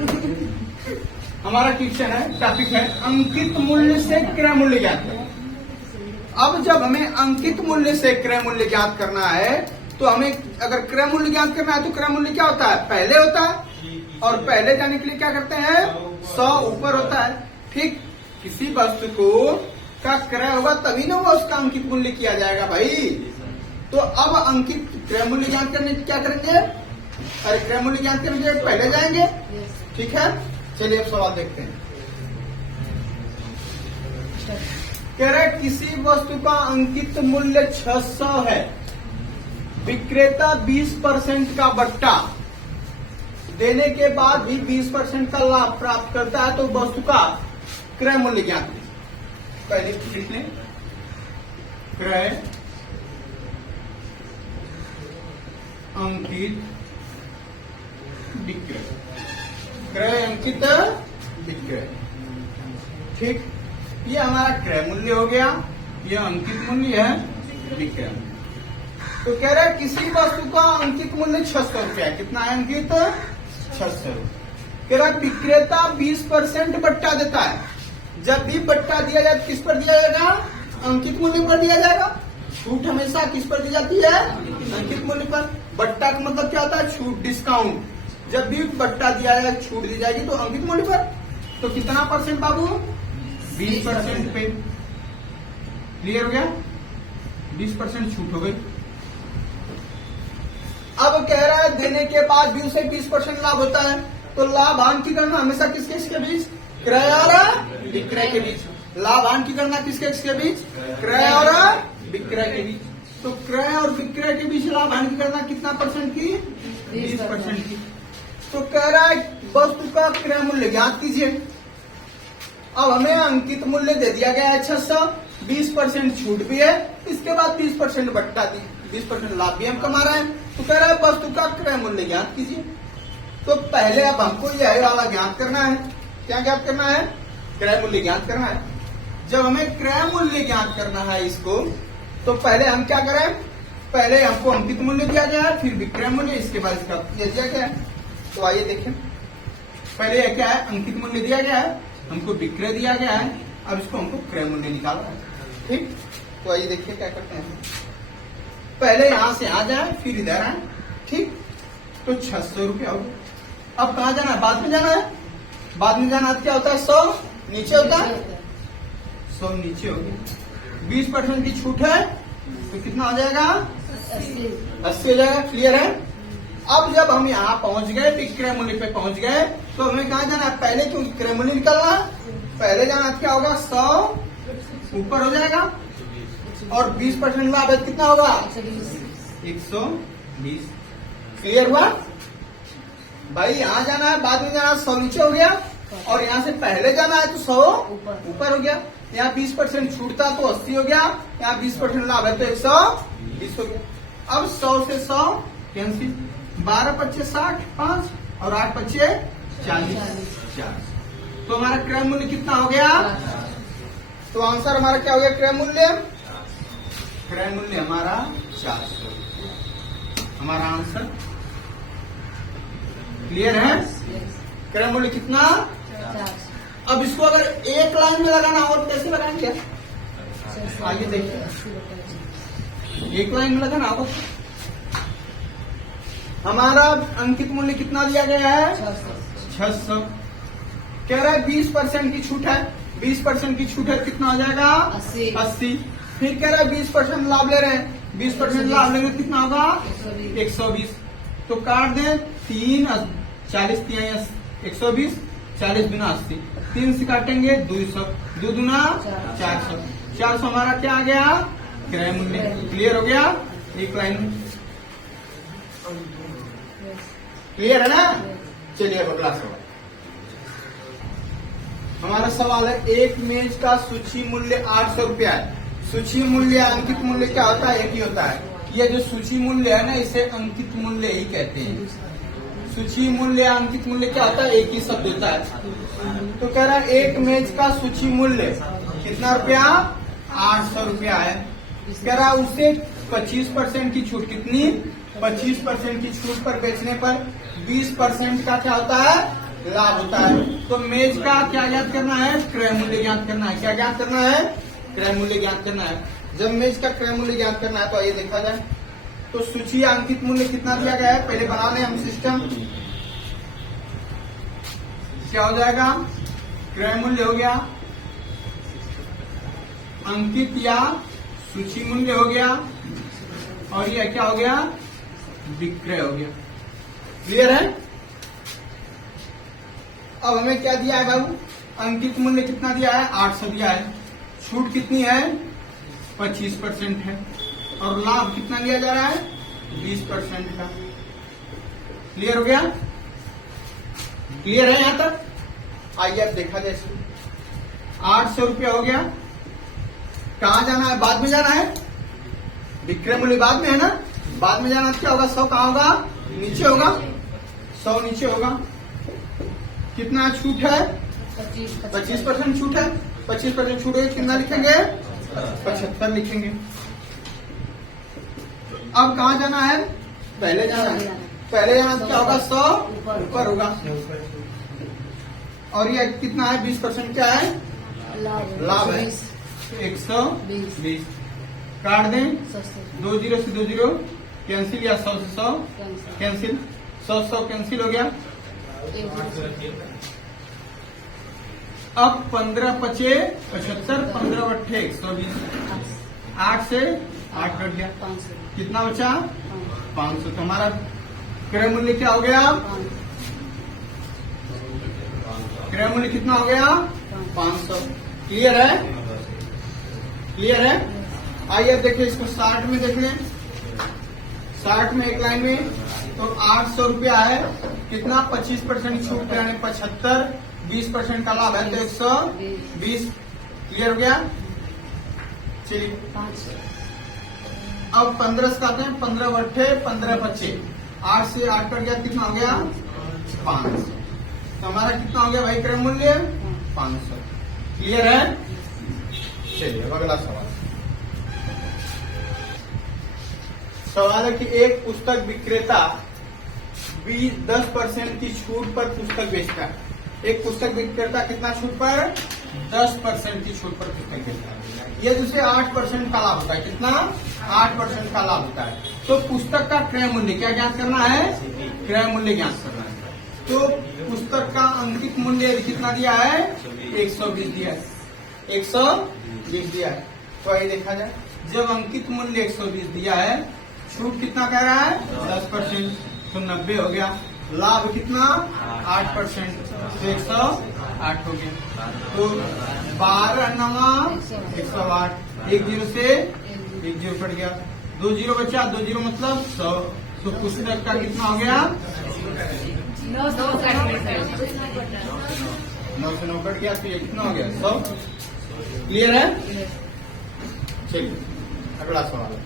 हमारा क्वेश्चन है, टॉपिक है अंकित मूल्य से क्रय मूल्य ज्ञात करें। अब जब हमें अंकित मूल्य से क्रय मूल्य ज्ञात करना है तो हमें अगर क्रय मूल्य ज्ञात करना है तो क्रय मूल्य क्या होता है, पहले होता है, और पहले जाने के लिए क्या करते हैं, 100 ऊपर होता है। ठीक, किसी वस्तु को का क्रय होगा तभी ना वो उसका अंकित मूल्य किया जाएगा भाई। तो अब अंकित क्रय मूल्य ज्ञात करने क्या करेंगे, अरे क्रय मूल्य ज्ञात करने के लिए पहले जाएंगे। ठीक है, चलिए अब सवाल देखते हैं। कह रहे किसी वस्तु का अंकित मूल्य 600 है, विक्रेता 20% का बट्टा देने के बाद भी 20% का लाभ प्राप्त करता है, तो वस्तु का क्रय मूल्य ज्ञात करें। पहले लिख लें, क्रय अंकित विक्रय, क्रय अंकित विक्रय। ठीक, ये हमारा क्रय मूल्य हो गया, ये अंकित मूल्य है विक्रय। तो कह रहा है किसी वस्तु का अंकित मूल्य 600 रुपया, कितना है अंकित, 600। कह रहा है विक्रेता 20% बट्टा देता है। जब भी बट्टा दिया जाए किस पर दिया जाएगा, अंकित मूल्य पर दिया जाएगा। छूट हमेशा किस पर दी जाती है, अंकित मूल्य पर। बट्टा का मतलब क्या होता है, छूट, डिस्काउंट। जब भी बट्टा दिया जाए, छूट दी जाएगी तो अंकित मूल्य पर। तो कितना परसेंट बाबू, 20% पे। क्लियर हो गया, 20% छूट हो गई। अब कह रहा है देने के बाद भी उसे 20% लाभ होता है, तो लाभांश की गणना हमेशा किसके इसके बीच, क्रय और विक्रय के बीच। लाभांश की गणना किसके इसके बीच, क्रय और विक्रय के बीच। तो क्रय और विक्रय के बीच लाभांश की गणना कितना परसेंट की, 20% की। तो कह रहा है वस्तु का क्रय मूल्य ज्ञात कीजिए। अब हमें अंकित मूल्य दे दिया गया है 600, 20% छूट भी है, इसके बाद 20% बट्टा दी, 20% लाभ भी हम कमा रहे हैं। तो कह रहा है वस्तु का क्रय मूल्य ज्ञात कीजिए। तो पहले अब हमको यह वाला ज्ञात करना है। क्या ज्ञात करना है, क्रय मूल्य ज्ञात करना है। जब हमें क्रय मूल्य ज्ञात करना है इसको, तो पहले हम क्या करें, पहले हमको अंकित मूल्य दिया गया है, फिर विक्रय मूल्य, इसके बाद इसका ये दिया गया है। तो आइए देखें, पहले क्या है, अंकित मूल्य दिया गया है, हमको विक्रय दिया गया है, अब इसको हमको क्रय मूल्य निकालना है। ठीक, तो आइए देखिए क्या करते हैं। पहले यहां से आ जाए, फिर इधर आए। ठीक, तो 600 रुपया हो। अब कहां जाना है, बाद में जाना है। बाद में जाना क्या होता है, 100 नीचे होता है, 100 नीचे हो गया। 20% की छूट है तो कितना हो जाएगा, 80 हो जाएगा। क्लियर है। अब जब हम यहाँ पहुंच गए, विक्रय मूल्य पे पहुंच गए, तो हमें कहा जाना है, पहले क्योंकि क्रय मूल्य निकलना है, पहले जाना क्या होगा, 100 ऊपर हो जाएगा, और 20% लाभ कितना होगा, 120। क्लियर हुआ भाई। यहाँ जाना है, बाद में जाना है, 100 नीचे हो गया, और यहाँ से पहले जाना है तो 100 ऊपर हो गया। यहाँ 20% छूटता तो 80 हो गया, यहाँ 20% लाभ है तो 120 हो गया। अब 100 से 100 कैंसिल, 12 पच्चे 60, 5 और 8 पच्चे 40। तो हमारा क्रय मूल्य कितना हो गया, तो आंसर हमारा क्या हो गया, क्रय मूल्य, क्रय मूल्य हमारा 400। हमारा आंसर क्लियर है। क्रय मूल्य कितना, 400। अब इसको अगर एक लाइन में लगाना और कैसे लगाएंगे, आइए देखिए, एक लाइन में लगाना होगा। हमारा अंकित मूल्य कितना दिया गया है, 600। कह रहा है 20% की छूट है, 20% की छूट है, कितना हो जाएगा, 80। फिर कह रहा है 20% लाभ ले रहे हैं, 20% लाभ लेंगे कितना होगा, 120। तो काट दें, 3 40 120, 40 गुना 80, 3 से काटेंगे 200, 2 दूना 400। 400 हमारा क्या आ गया, क्रय मूल्य। क्लियर हो गया, एक लाइन में क्लियर है ना। चलिए अगला सवाल। हमारा सवाल है, एक मेज का सूची मूल्य 800 रुपया है। सूची मूल्य अंकित मूल्य क्या होता है, एक ही होता है। ये जो सूची मूल्य है ना, इसे अंकित मूल्य ही कहते हैं। सूची मूल्य अंकित मूल्य क्या होता है, एक ही शब्द होता है। तो कह रहा है एक मेज का सूची मूल्य कितना रुपया, 800 रुपया है। कह रहा है उसे 25% की छूट, कितनी, 25% की छूट पर बेचने पर 20% का क्या होता है, लाभ होता है। तो मेज का क्या ज्ञात करना है? क्रय मूल्य ज्ञात करना है। क्या ज्ञात करना है? क्रय मूल्य ज्ञात करना है। जब मेज का क्रय मूल्य ज्ञात करना है तो आइए देखा जाए। तो सूची अंकित मूल्य कितना दिया गया है? पहले बना लें हम सिस्टम। क्या हो जाएगा? क्रय मूल्य हो गया, अंकित या सूची मूल्य हो गया, और ये क्या हो गया? विक्रय हो गया। क्लियर है? अब हमें क्या दिया है बाबू? अंकित मूल्य कितना दिया है? 800 दिया है। छूट कितनी है? 25% है। और लाभ कितना लिया जा रहा है? 20% का। क्लियर हो गया? क्लियर है यहां तक? आइए अब देखा जाए। 800 रुपया हो गया। कहाँ जाना है? बाद में जाना है। विक्रय मूल्य बाद में है ना, बाद में जाना। क्या होगा? 100 कहाँ होगा? नीचे होगा। 100 नीचे होगा। कितना छूट है? 25% छूट है। 25% छूट है, कितना लिखेंगे? 75 लिखेंगे। अब कहाँ जाना है? पहले जाना है। पहले जाना क्या होगा? 100 ऊपर होगा। और ये कितना है? 20% क्या है? लाभ है। 120 काट दें। 2 0 से 2 0 कैंसिल, या 100 से 100 कैंसिल। 100 कैंसिल हो गया। अब 15 पचे 75, 15 अट्ठे 120। 8 से 8 कट गया। कितना बचा? 500। तो हमारा क्रय मूल्य क्या हो गया? क्रय मूल्य कितना हो गया? 500। क्लियर है? क्लियर है? आइए देखिए इसको 60 में देख लें। 60 में एक लाइन में तो 800 रुपया है। कितना? 25% छूट यानी 75, 20% का लाभ है तो 120। क्लियर हो गया? चलिए अब 15 से आते हैं। 15 अट्ठे 15 पच्चे 8 से 8 कट गया। कितना हो गया? 500। तो हमारा कितना हो गया भाई क्रय मूल्य? 500। क्लियर है? चलिए अब अगला सवाल। सवाल है कि एक पुस्तक विक्रेता 10% की छूट पर पुस्तक बेचता है। एक पुस्तक विक्रेता कितना छूट पर? 10% की छूट पर पुस्तक बेचता है। ये दूसरे 8% का लाभ होता है। कितना? 8% का लाभ होता है। तो पुस्तक का क्रय मूल्य क्या ज्ञात करना है? क्रय मूल्य ज्ञात करना है। तो पुस्तक का अंकित मूल्य कितना दिया है? 120 दिया है। 120 दिया है। तो आइए देखा जाए। जब अंकित मूल्य 120 दिया है, छूट कितना कह रहा है? 10%, तो 90 हो गया। लाभ कितना? 8%, तो 108 हो गया। तो 12 9 108। 1 0 से 1 0 कट गया। 2 0 बचा। 2 0 मतलब 100। तो पुस्तक का कितना हो गया? 9 से 9 कट गया। तो ये कितना हो गया? 100। क्लियर है? चलिए अगला सवाल है।